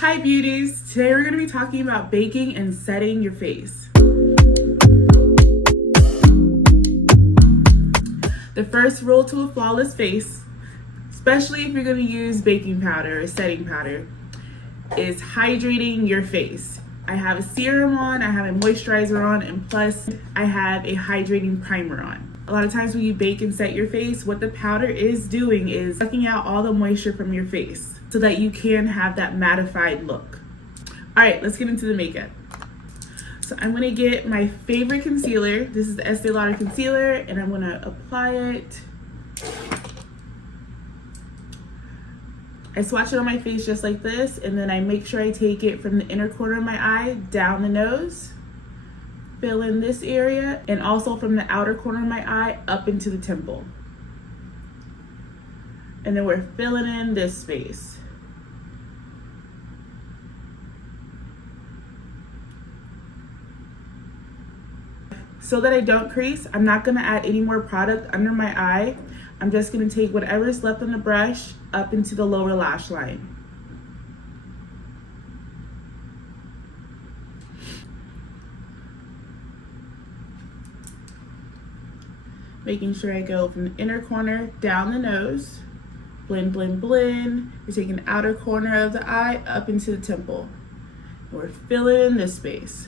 Hi beauties, today we're going to be talking about baking and setting your face. The first rule to a flawless face, especially if you're going to use baking powder or setting powder, is hydrating your face. I have a serum on, I have a moisturizer on, and plus I have a hydrating primer on. A lot of times when you bake and set your face, what the powder is doing is sucking out all the moisture from your face so that you can have that mattified look. All right, let's get into the makeup. So I'm gonna get my favorite concealer. This is the Estee Lauder concealer, and I'm gonna apply it. I swatch it on my face just like this, and then I make sure I take it from the inner corner of my eye down the nose, fill in this area, and also from the outer corner of my eye up into the temple. And then we're filling in this space. So that I don't crease, I'm not gonna add any more product under my eye. I'm just gonna take whatever's left on the brush up into the lower lash line. Making sure I go from the inner corner down the nose, blend, blend, blend. We're taking the outer corner of the eye up into the temple. And we're filling in this space.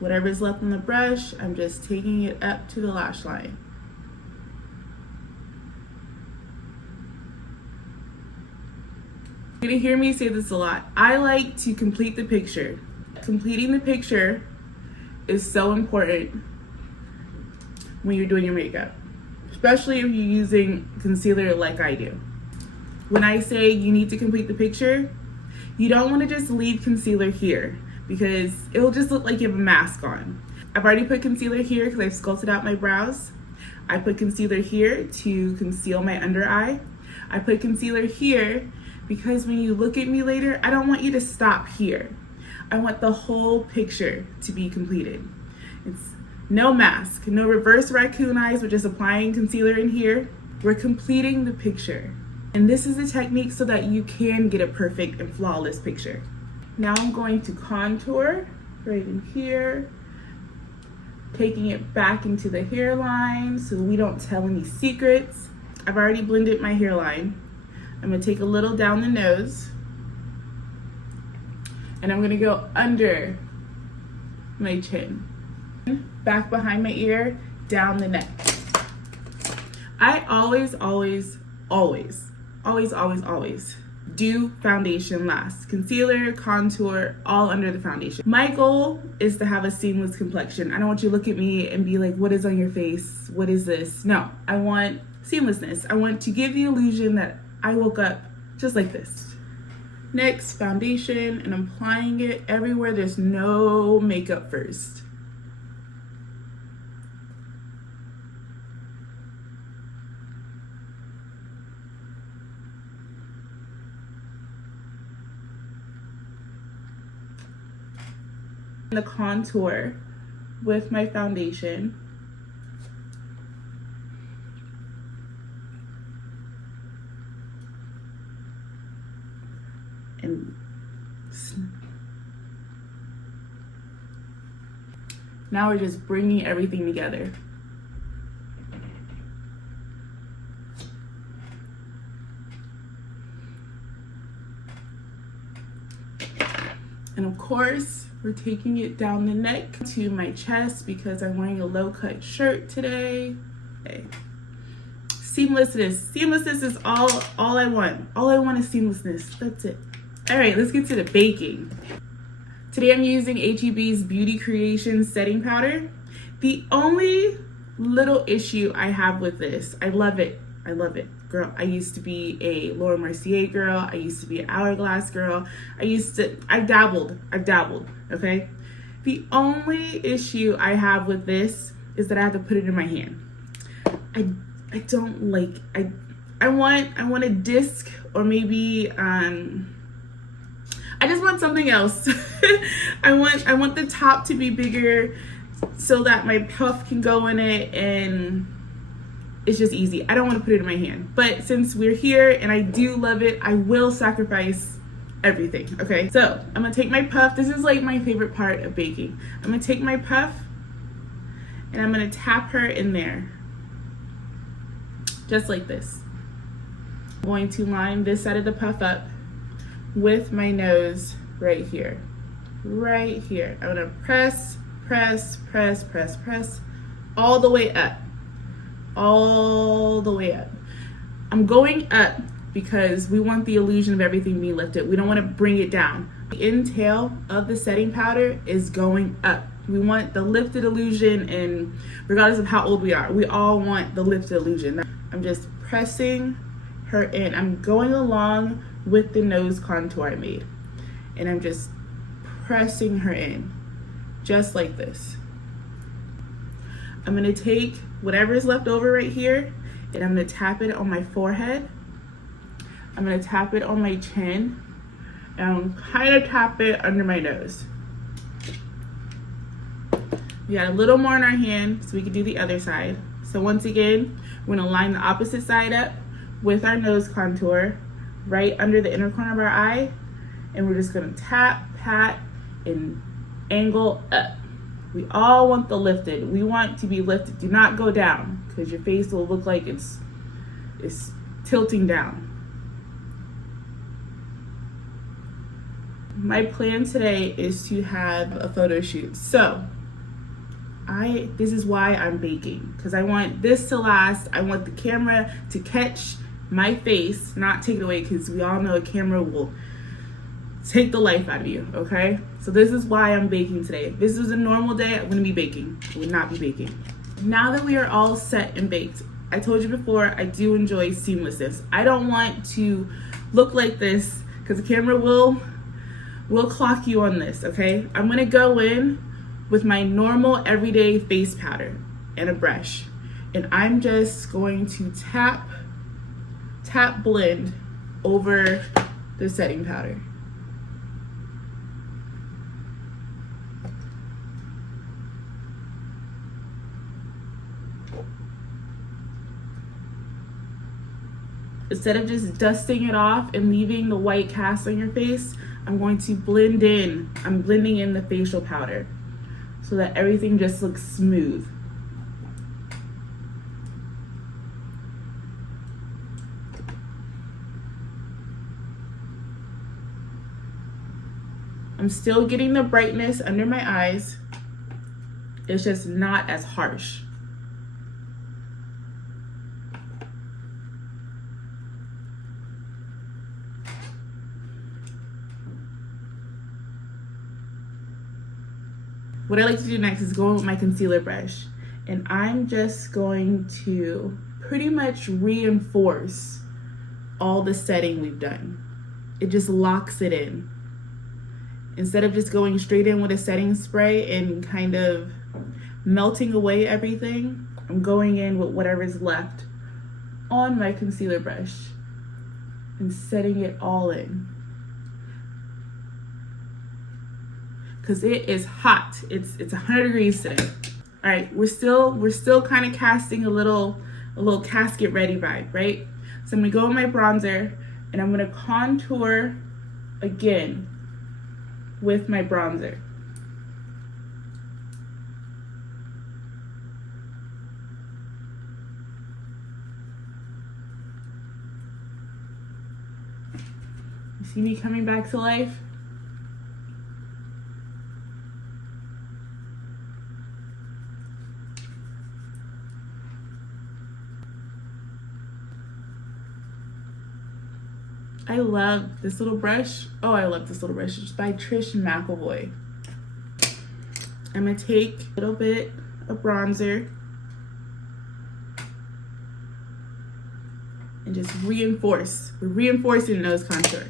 Whatever's left on the brush, I'm just taking it up to the lash line. You're gonna hear me say this a lot. I like to complete the picture. Completing the picture is so important when you're doing your makeup, especially if you're using concealer like I do. When I say you need to complete the picture, you don't want to just leave concealer here because it'll just look like you have a mask on. I've already put concealer here because I've sculpted out my brows. I put concealer here to conceal my under eye. I put concealer here because when you look at me later, I don't want you to stop here. I want the whole picture to be completed. It's no mask, no reverse raccoon eyes. We're just applying concealer in here. We're completing the picture. And this is the technique so that you can get a perfect and flawless picture. Now I'm going to contour right in here, taking it back into the hairline so we don't tell any secrets. I've already blended my hairline. I'm gonna take a little down the nose, and I'm gonna go under my chin, back behind my ear, down the neck. I always do foundation last. Concealer, contour, all under the foundation. My goal is to have a seamless complexion. I don't want you to look at me and be like, what is on your face? What is this? No, I want seamlessness. I want to give the illusion that I woke up just like this. Next, foundation, and I'm applying it everywhere there's no makeup first. The contour with my foundation. And now we're just bringing everything together. And of course, we're taking it down the neck to my chest because I'm wearing a low-cut shirt today. Okay. Seamlessness. Seamlessness is all I want. All I want is seamlessness. That's it. All right, let's get to the baking. Today I'm using H-E-B's Beauty Creation setting powder. The only little issue I have with this, I love it. Girl, I used to be a Laura Mercier girl. I used to be an Hourglass girl. I've dabbled, okay? The only issue I have with this is that I have to put it in my hand. I don't like, I want a disc, or maybe, I just want something else. I want the top to be bigger so that my puff can go in it, and it's just easy. I don't want to put it in my hand. But since we're here and I do love it, I will sacrifice everything, okay? So I'm gonna take my puff. This is like my favorite part of baking. I'm gonna take my puff and I'm gonna tap her in there. Just like this. I'm going to line this side of the puff up with my nose right here. Right here. I'm gonna press, press, press, press, press, all the way up. All the way up. I'm going up because we want the illusion of everything being lifted. We don't want to bring it down. The entail of the setting powder is going up. We want the lifted illusion, and regardless of how old we are, we all want the lifted illusion. I'm just pressing her in. I'm going along with the nose contour I made, and I'm just pressing her in, just like this. I'm gonna take whatever is left over right here, and I'm gonna tap it on my forehead. I'm gonna tap it on my chin, and I'm kind of tap it under my nose. We got a little more in our hand, so we can do the other side. So once again, we're gonna line the opposite side up with our nose contour right under the inner corner of our eye, and we're just gonna tap, pat, and angle up. We all want the lifted. We want to be lifted. Do not go down, because your face will look like it's tilting down. My plan today is to have a photo shoot. So this is why I'm baking, because I want this to last. I want the camera to catch my face, not take it away, because we all know a camera will take the life out of you, okay? So this is why I'm baking today. If this was a normal day, I wouldn't be baking. I would not be baking. Now that we are all set and baked, I told you before, I do enjoy seamlessness. I don't want to look like this, because the camera will clock you on this, okay? I'm gonna go in with my normal everyday face powder and a brush, and I'm just going to tap blend over the setting powder. Instead of just dusting it off and leaving the white cast on your face, I'm going to blend in. I'm blending in the facial powder so that everything just looks smooth. I'm still getting the brightness under my eyes. It's just not as harsh. What I like to do next is go in with my concealer brush, and I'm just going to pretty much reinforce all the setting we've done. It just locks it in. Instead of just going straight in with a setting spray and kind of melting away everything, I'm going in with whatever's left on my concealer brush and setting it all in. Because it is hot. It's 100 degrees today. All right, we're still kind of casting a little casket ready vibe, right? So I'm gonna go with my bronzer, and I'm gonna contour again with my bronzer. You see me coming back to life? I love this little brush. Oh, I love this little brush. It's by Trish McEvoy. I'm gonna take a little bit of bronzer and just reinforce. We're reinforcing nose contour.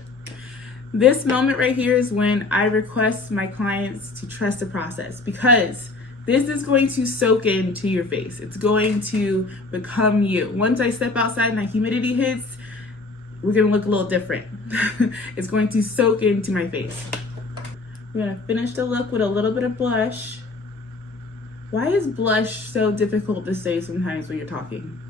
This moment right here is when I request my clients to trust the process, because this is going to soak into your face. It's going to become you. Once I step outside and that humidity hits, we're gonna look a little different. It's going to soak into my face. We're gonna finish the look with a little bit of blush. Why is blush so difficult to say sometimes when you're talking?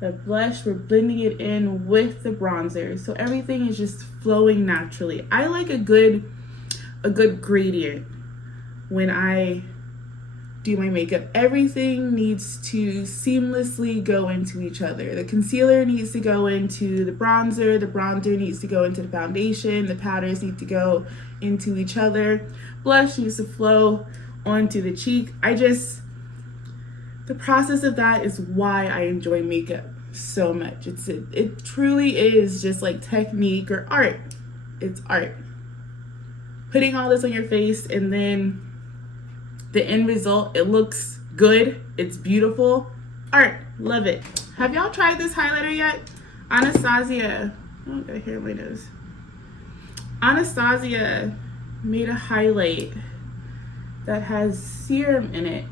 The blush, we're blending it in with the bronzer, so everything is just flowing naturally. I like a good gradient when I do my makeup. Everything needs to seamlessly go into each other. The concealer needs to go into the bronzer needs to go into the foundation, the powders need to go into each other, blush needs to flow onto the cheek. The process of that is why I enjoy makeup so much. It truly is just like technique or art. It's art. Putting all this on your face and then the end result, it looks good, it's beautiful. Art, love it. Have y'all tried this highlighter yet? Anastasia, oh, I got hair in my nose. Anastasia made a highlight that has serum in it.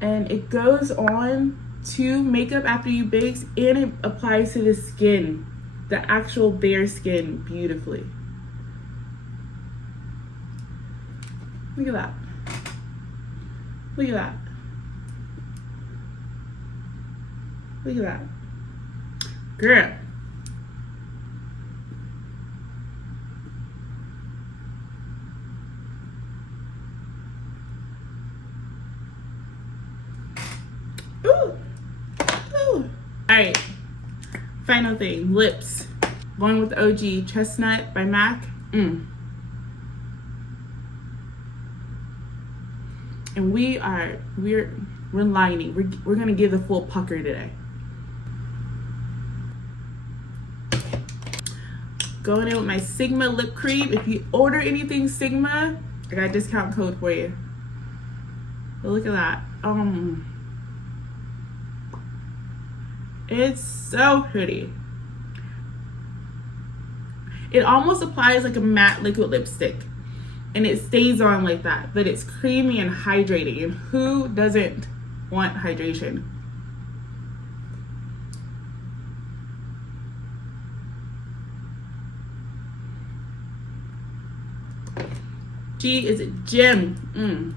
And it goes on to makeup after you bake, and it applies to the skin, the actual bare skin, beautifully. Look at that. Look at that. Look at that. Girl. Ooh. Ooh. Alright. Final thing. Lips. Going with OG Chestnut by MAC. And we're lining. We're gonna give the full pucker today. Going in with my Sigma lip cream. If you order anything Sigma, I got a discount code for you. But look at that. It's so pretty. It almost applies like a matte liquid lipstick. And it stays on like that, but it's creamy and hydrating. And who doesn't want hydration? She is a gem.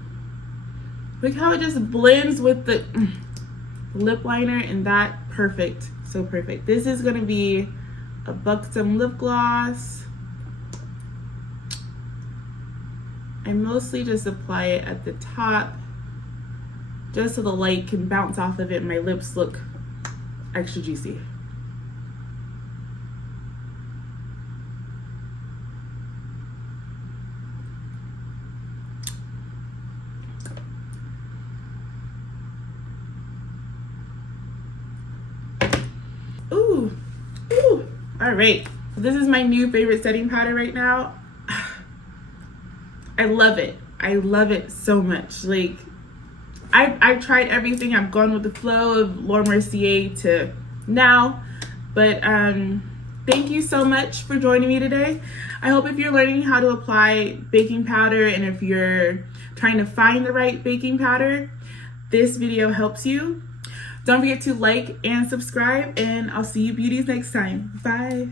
Look how it just blends with the lip liner, and that perfect, so perfect. This is gonna be a Buxom lip gloss. I mostly just apply it at the top just so the light can bounce off of it and my lips look extra juicy. Ooh, ooh. All right, this is my new favorite setting powder right now. I love it. I love it so much. Like, I've tried everything. I've gone with the flow of Laura Mercier to now. But thank you so much for joining me today. I hope if you're learning how to apply baking powder and if you're trying to find the right baking powder, this video helps you. Don't forget to like and subscribe, and I'll see you beauties next time. Bye.